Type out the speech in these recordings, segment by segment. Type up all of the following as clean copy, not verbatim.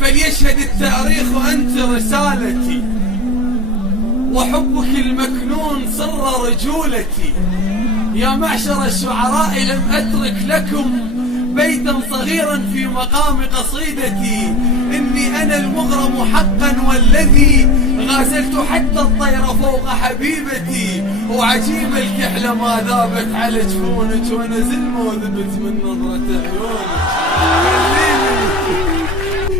فليشهد التاريخ أنت رسالتي، وحبك المكنون سر رجولتي. يا معشر الشعراء لم أترك لكم بيتا صغيرا في مقام قصيدتي، إني أنا المغرم حقا والذي غازلت حتى الطير فوق حبيبتي. وعجيب الكحلة ما ذابت على جفونك، ونزل موذبت من نظرة عيونك.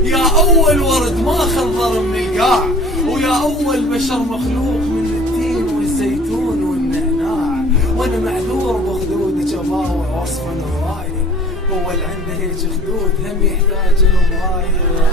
يا أول ورد ما خضر من القاع، ويا أول بشر مخلوق من التين والزيتون والنعناع. وأنا معذور بخدودك أباوع وصفا الراية، هو اللي عنده هيك خدود هم يحتاج المراية.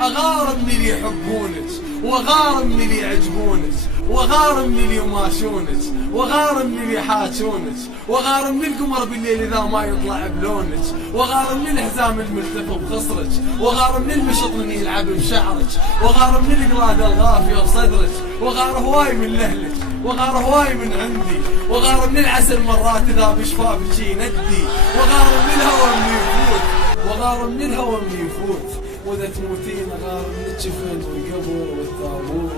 أغار من اللي يحبونك، وغار من اللي يعجبونك، وغار من اللي يماشونك، وغار من اللي يحاجونك، وغار من القمر بالليل إذا ما يطلع بلونك، وغار من الحزام الملتف بخصرك، وغار من المشط اللي يلعب بشعرك، وغار من القلاد الغافية بصدرك، وغار هواي من لهلك، وغار هواي من عندي، وغار من العسل مرات إذا بشفافك يندي، وغار من الهوى من يفوت، وغار من الهوى من يفوت. وإذا تموتين غار من الجفن والقبر والتابوت.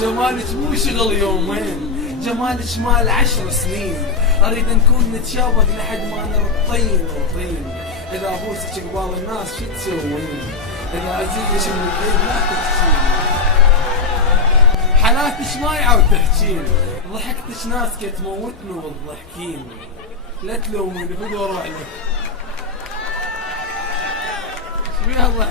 جمالك مو شغل يومين، جمالك مال 10 سنين. أريد نكون نتشابك لحد ما نرطين وطين. إذا أبوسك قبال الناس شو تسوين؟ إذا أزيدك من العيد لا تحكين، حالاتك ما يعود تحكين. ضحكتك ناسك تموتني وتضحكين. لا تلومني بدي أروح لك. شو بيها ضحك؟